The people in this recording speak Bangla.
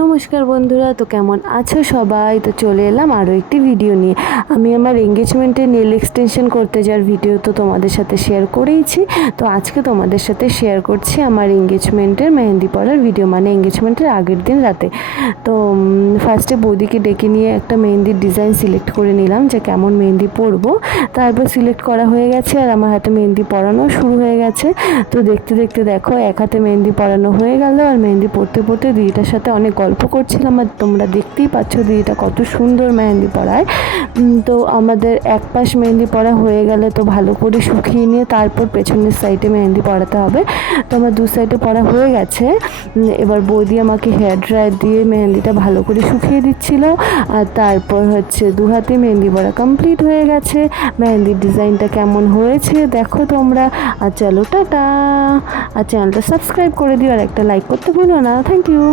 নমস্কার বন্ধুরা, তো কেমন আছো সবাই? তো চলে এলাম আরও একটি ভিডিও নিয়ে। আমি আমার এঙ্গেজমেন্টে নেল এক্সটেনশন করতে যাওয়ার ভিডিও তো তোমাদের সাথে শেয়ার করেইছি। তো আজকে তোমাদের সাথে শেয়ার করছি আমার এঙ্গেজমেন্টের মেহেন্দি পড়ার ভিডিও, মানে এঙ্গেজমেন্টের আগের দিন রাতে। তো ফার্স্টে বৌদিকে ডেকে নিয়ে একটা মেহেন্দির ডিজাইন সিলেক্ট করে নিলাম যে কেমন মেহেন্দি পরবো। তারপর সিলেক্ট করা হয়ে গেছে আর আমার হাতে মেহেন্দি পরানো শুরু হয়ে গেছে। তো দেখতে দেখতে দেখো এক হাতে মেহেন্দি পরানো হয়ে গেল, আর মেহেন্দি পরতে পরতে দিদিটার সাথে অনেক গল্প করছিলাম। আর তোমরা দেখতেই পাচ্ছ দিদিটা কত সুন্দর মেহেন্দি পরায়। তো আমাদের এক পাশ মেহেন্দি পরা হয়ে গেলে তো ভালো করে শুকিয়ে নিয়ে তারপর পেছনের সাইডে মেহেন্দি পরাতে হবে। তো আমার দু সাইডে পরা হয়ে গেছে। এবার বৌদি আমাকে হেয়ার ড্রায়ার দিয়ে মেহেন্দিটা ভালো করে শুকিয়ে দিচ্ছিল। আর তারপর হচ্ছে দু হাতে মেহেন্দি পরা কমপ্লিট হয়ে গেছে। মেহেন্দির ডিজাইনটা কেমন হয়েছে দেখো তোমরা। আর চলো টাটা। আর চ্যানেলটা সাবস্ক্রাইব করে দিও আর একটা লাইক করতে ভুলো না। Thank you.